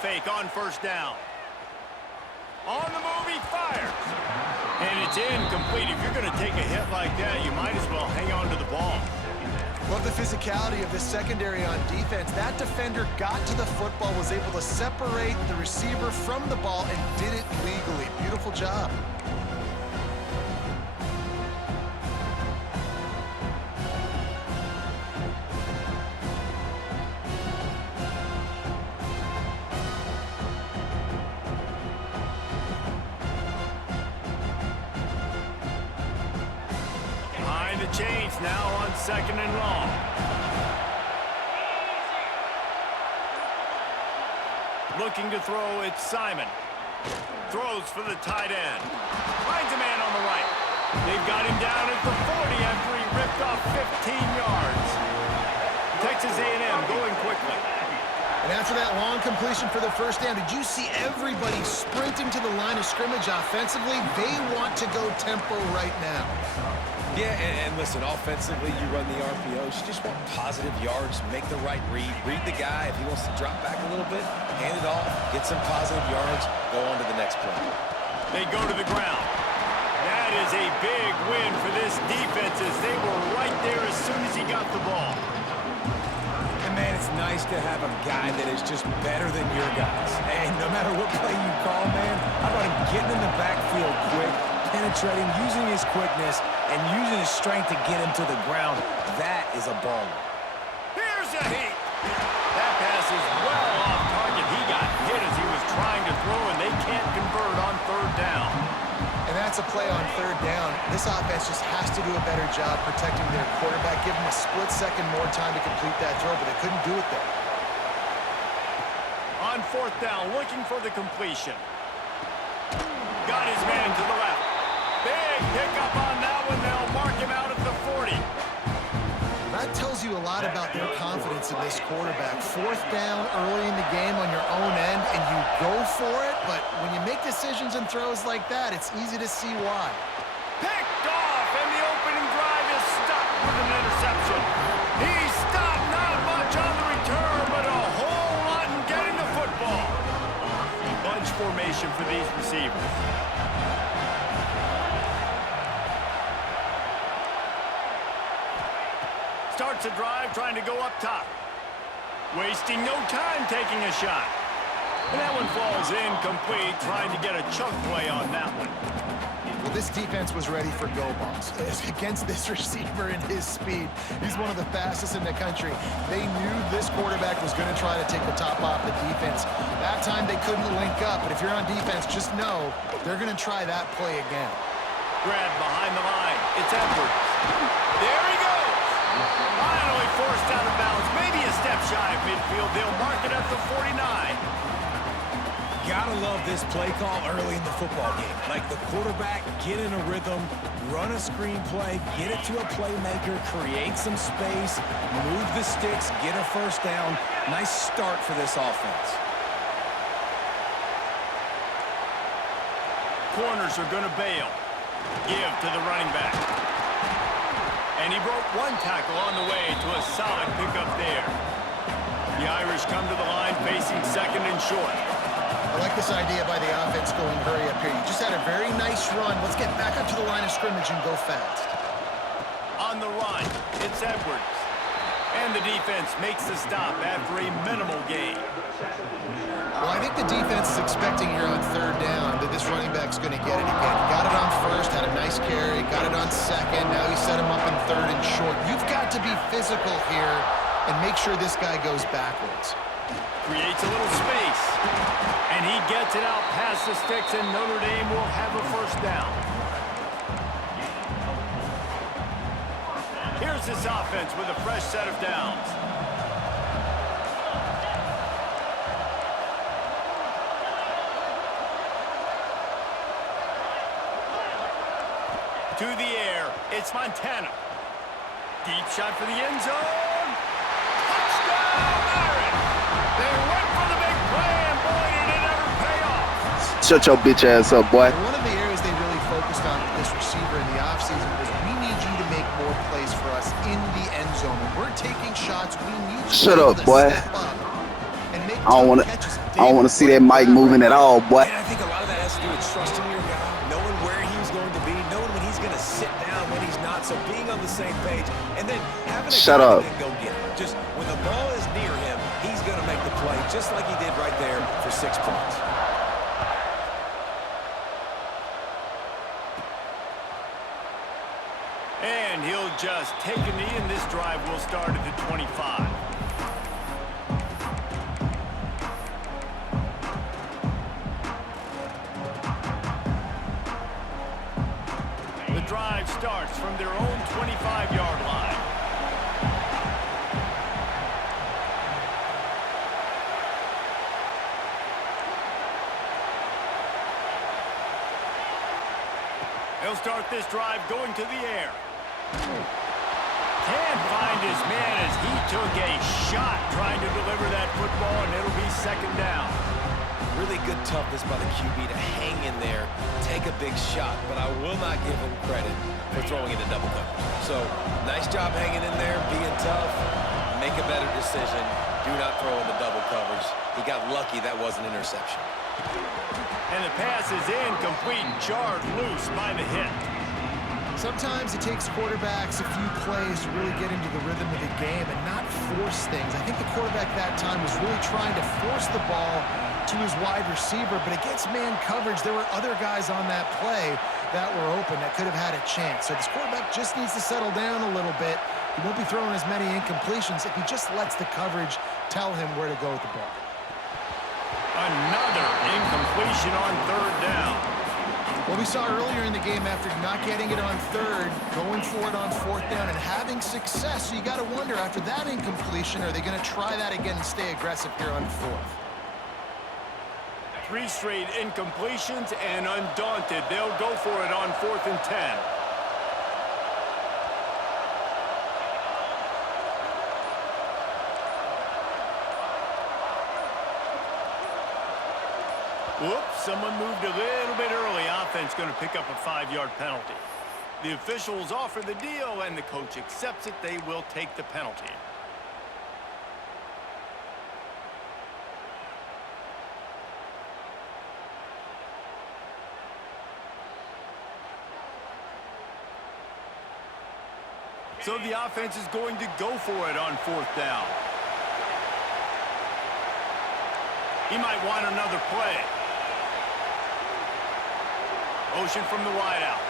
fake on first down. On the move, he fires. And it's incomplete. If you're going to take a hit like that, you might as well hang on to the ball. Love the physicality of this secondary on defense. That defender got to the football, was able to separate the receiver from the ball, and did it legally. Beautiful job. Chains now on 2nd and long. Looking to throw, it's Simon. Throws for the tight end. Finds a man on the right. They've got him down at the 40 after he ripped off 15 yards. Texas A&M going quickly. And after that long completion for the first down, did you see everybody sprinting to the line of scrimmage offensively? They want to go tempo right now. Yeah, and listen, offensively, you run the RPOs. You just want positive yards, make the right read the guy. If he wants to drop back a little bit, hand it off, get some positive yards, go on to the next play. They go to the ground. That is a big win for this defense as they were right there as soon as he got the ball. And, man, it's nice to have a guy that is just better than your guys. And no matter what play you call, man, how about him getting in the backfield quick, penetrating, using his quickness, and using his strength to get him to the ground. That is a baller. Here's a hit. That pass is well off target. He got hit as he was trying to throw, and they can't convert on 3rd down. And that's a play on 3rd down. This offense just has to do a better job protecting their quarterback. Give him a split second more time to complete that throw, but they couldn't do it there. On 4th down, looking for the completion. Got his man to the left. Big pickup on that one. They'll mark him out at the 40. That tells you a lot about their confidence in this quarterback. 4th down early in the game on your own end, and you go for it, but when you make decisions and throws like that, it's easy to see why. Picked off, and the opening drive is stopped with an interception. He stopped not much on the return, but a whole lot in getting the football. Bunch formation for these receivers. Starts a drive trying to go up top. Wasting no time taking a shot. And that one falls incomplete, trying to get a chunk play on that one. Well, this defense was ready for go balls. Against this receiver and his speed, he's one of the fastest in the country. They knew this quarterback was going to try to take the top off the defense. That time they couldn't link up, but if you're on defense, just know they're going to try that play again. Grab behind the line. It's Edwards. There he goes. Finally forced out of bounds. Maybe a step shy of midfield. They'll mark it at the 49. Gotta love this play call early in the football game. Like the quarterback, get in a rhythm, run a screen play, get it to a playmaker, create some space, move the sticks, get a first down. Nice start for this offense. Corners are going to bail. Give to the running back. And he broke one tackle on the way to a solid pickup there. The Irish come to the line facing 2nd and short. I like this idea by the offense going hurry up here. You just had a very nice run. Let's get back up to the line of scrimmage and go fast. On the run, it's Edwards. And the defense makes the stop after a minimal gain. Well, I think the defense is expecting here on 3rd down that this running back's going to get it again. Got it on 1st, had a nice carry, got it on 2nd. Now he set him up in 3rd and short. You've got to be physical here and make sure this guy goes backwards. Creates a little space. And he gets it out past the sticks, and Notre Dame will have a first down. Here's this offense with a fresh set of downs. To the air, it's Montana. Deep shot for the end zone. Touchdown, Irish! They went for the big play, and boy, did it ever pay off. Shut your bitch ass up, boy. One of the areas they really focused on with this receiver in the offseason was we need you to make more plays for us in the end zone. When we're taking shots, we need you Shut to up, boy. step up and make I don't wanna catches. I don't want to see that mic moving at all, boy. And I think a lot of that has to do with trusting your guy, knowing where he's going to be, knowing when he's going to sit down, when he's not, so being on the same page, and then having a Shut guy up. that can go get it. Just when the ball is near him, he's going to make the play, just like he did right there for 6 points. And he'll just take a knee, and this drive will start at the 25. The drive starts from their own 25-yard line. They'll start this drive going to the air. Can't find his man as he took a shot trying to deliver that football, and it'll be second down. Really good toughness by the QB to hang in there, take a big shot, but I will not give him credit for throwing into double coverage. So, nice job hanging in there, being tough, make a better decision, do not throw into double coverage. He got lucky that was an interception. And the pass is incomplete, jarred loose by the hit. Sometimes it takes quarterbacks a few plays to really get into the rhythm of the game and not force things. I think the quarterback that time was really trying to force the ball to his wide receiver, but against man coverage, there were other guys on that play that were open that could have had a chance. So this quarterback just needs to settle down a little bit. He won't be throwing as many incompletions if he just lets the coverage tell him where to go with the ball. Another incompletion on third down. Well, we saw earlier in the game, after not getting it on third, going for it on fourth down and having success. So you got to wonder, after that incompletion, are they going to try that again and stay aggressive here on fourth? 3 straight incompletions, and undaunted, they'll go for it on 4th and 10. Whoops, someone moved a little bit early. Offense going to pick up a 5-yard penalty. The officials offer the deal, and the coach accepts it. They will take the penalty. So the offense is going to go for it on 4th down. He might want another play. Motion from the wideout.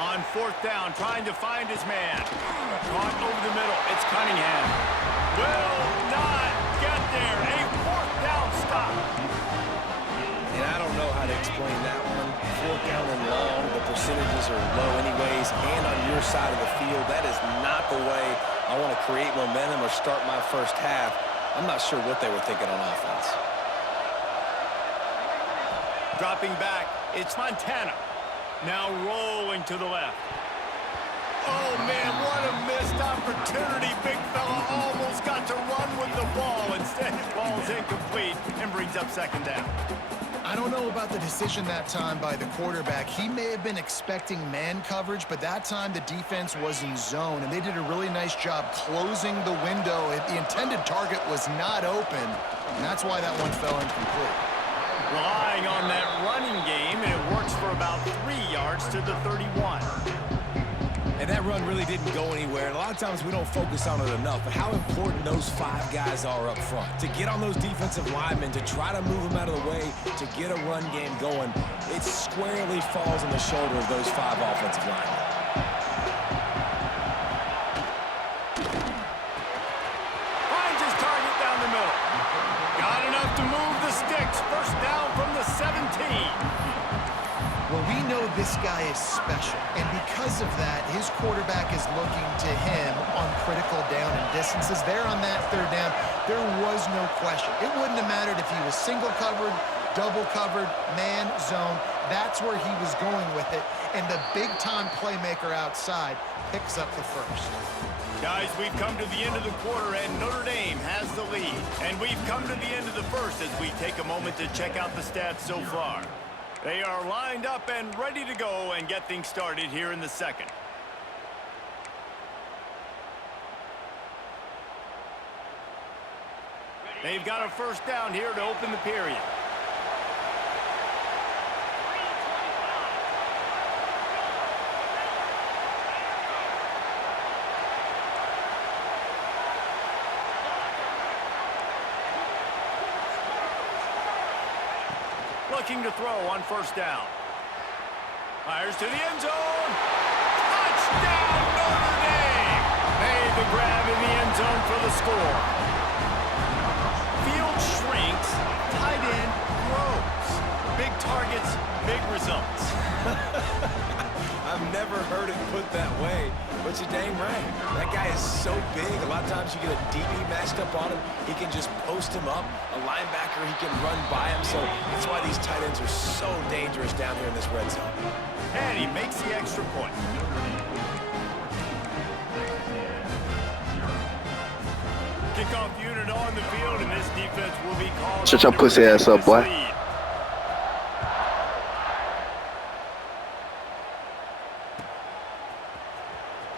On 4th down, trying to find his man. Caught over the middle. It's Cunningham. Will not get there. A 4th down stop. And I don't know how to explain that one. 4th down and long, the percentages are low anyways, and on your side of the field, that is not the way I want to create momentum or start my first half. I'm not sure what they were thinking on offense. Dropping back, it's Montana. Now rolling to the left. Oh, man, what a missed opportunity. Big fella almost got to run with the ball. Instead, it falls incomplete and brings up second down. I don't know about the decision that time by the quarterback. He may have been expecting man coverage, but that time the defense was in zone, and they did a really nice job closing the window. The intended target was not open, and that's why that one fell incomplete. Relying on that running game, and it works for about 3 yards to the 31. And that run really didn't go anywhere. And a lot of times we don't focus on it enough, but how important those 5 guys are up front. To get on those defensive linemen, to try to move them out of the way, to get a run game going, it squarely falls on the shoulder of those 5 offensive linemen. Finds his target down the middle. Got enough to move the sticks. First down from the 17. Well, we know this guy is special, and because of that, his quarterback is looking to him on critical down and distances. There on that 3rd down, there was no question. It wouldn't have mattered if he was single covered, double covered, man, zone. That's where he was going with it, and the big-time playmaker outside picks up the first. Guys, we've come to the end of the quarter, and Notre Dame has the lead. And we've come to the end of the first as we take a moment to check out the stats so far. They are lined up and ready to go and get things started here in the second. They've got a first down here to open the period. Looking to throw on first down. Fires to the end zone. Touchdown, Notre Dame! Made the grab in the end zone for the score. Field shrinks, tight end grows. Big targets, big results. I've never heard it put that way, but you're dang right. That guy is so big. A lot of times you get a DB matched up on him. He can just post him up. A linebacker, he can run by him. So that's why these tight ends are so dangerous down here in this red zone. And he makes the extra point. Kickoff unit on the field, and this defense will be called. Shut your pussy ass up, boy.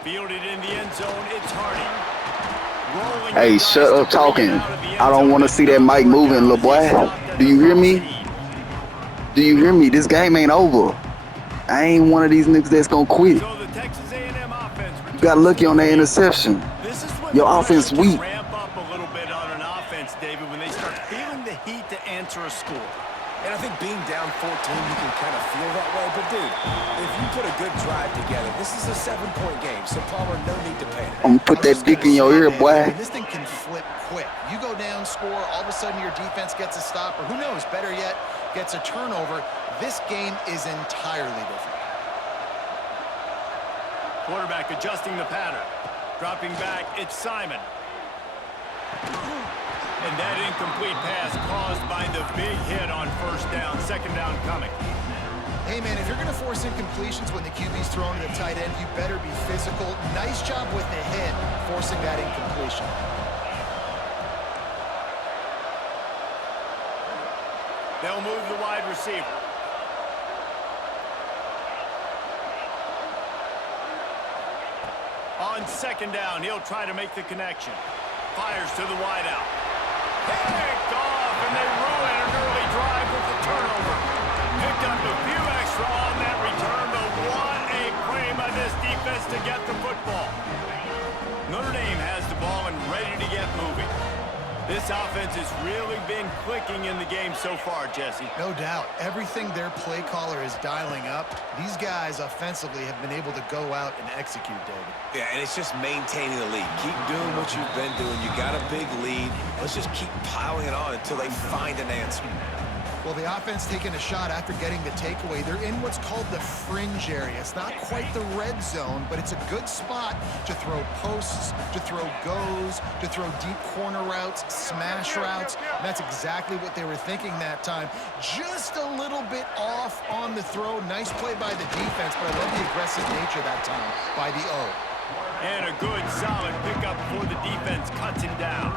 Fielded in the end zone, it's Hardy. Rolling. Hey, shut up talking. I don't want to see that mic moving, little boy. Do you hear me? Do you hear me? This game ain't over. I ain't one of these niggas that's gonna quit. So the Texas A&M offense. You got lucky on that interception. Your offense weak. Ramp up a little bit on an offense, David, when they start feeling the heat to answer a score. And I think being down 14, you can kind of feel that way. But, dude, if you put a good drive together, this is a 7-point game. So, Palmer, no need to panic. I'm gonna put that dick in your ear, boy. This thing can flip quick. You go down, score, all of a sudden your defense gets a stop, or who knows, better yet, gets a turnover. This game is entirely different. Quarterback adjusting the pattern. Dropping back, it's Simon. And that incomplete pass caused by the big hit on first down. Second down coming. Hey, man, if you're going to force incompletions when the QB's throwing to the tight end, you better be physical. Nice job with the hit, forcing that incompletion. They'll move the wide receiver. On second down, he'll try to make the connection. Fires to the wideout. Picked off, and they ruin an early drive with the turnover. Picked up a few extra on that return, but what a play by this defense to get the football. Notre Dame has the ball and ready to get moving. This offense has really been clicking in the game so far, Jesse. No doubt. Everything their play caller is dialing up, these guys offensively have been able to go out and execute, David. Yeah, and it's just maintaining the lead. Keep doing what you've been doing. You got a big lead. Let's just keep piling it on until they find an answer. Well, the offense taking a shot after getting the takeaway. They're in what's called the fringe area. It's not quite the red zone, but it's a good spot to throw posts, to throw goes, to throw deep corner routes, smash routes. And that's exactly what they were thinking that time. Just a little bit off on the throw. Nice play by the defense, but I love the aggressive nature that time by the O. And a good, solid pickup before the defense cuts him down.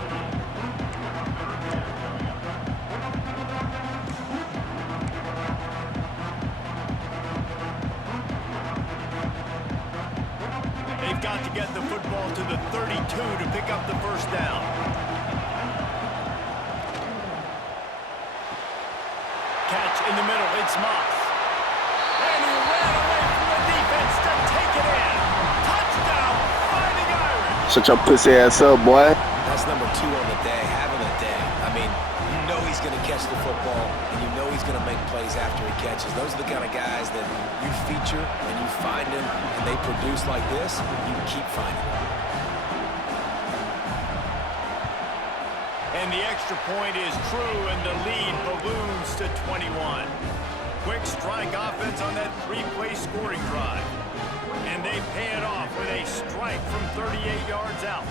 They've got to get the football to the 32 to pick up the first down. Catch in the middle, it's Moss. And he ran away from the defense to take it in. Touchdown, Fighting Irish. Shut your pussy ass up, boy. That's number 2 on the day, having a day. I mean, you know he's going to catch the football, and you know he's going to make plays after he catches. Those are the kind of guys that you feature and you find them, and they produce like this, you keep finding them. And the extra point is true, and the lead balloons to 21. Quick strike offense on that 3-play scoring drive. And they pay it off with a strike from 38 yards out.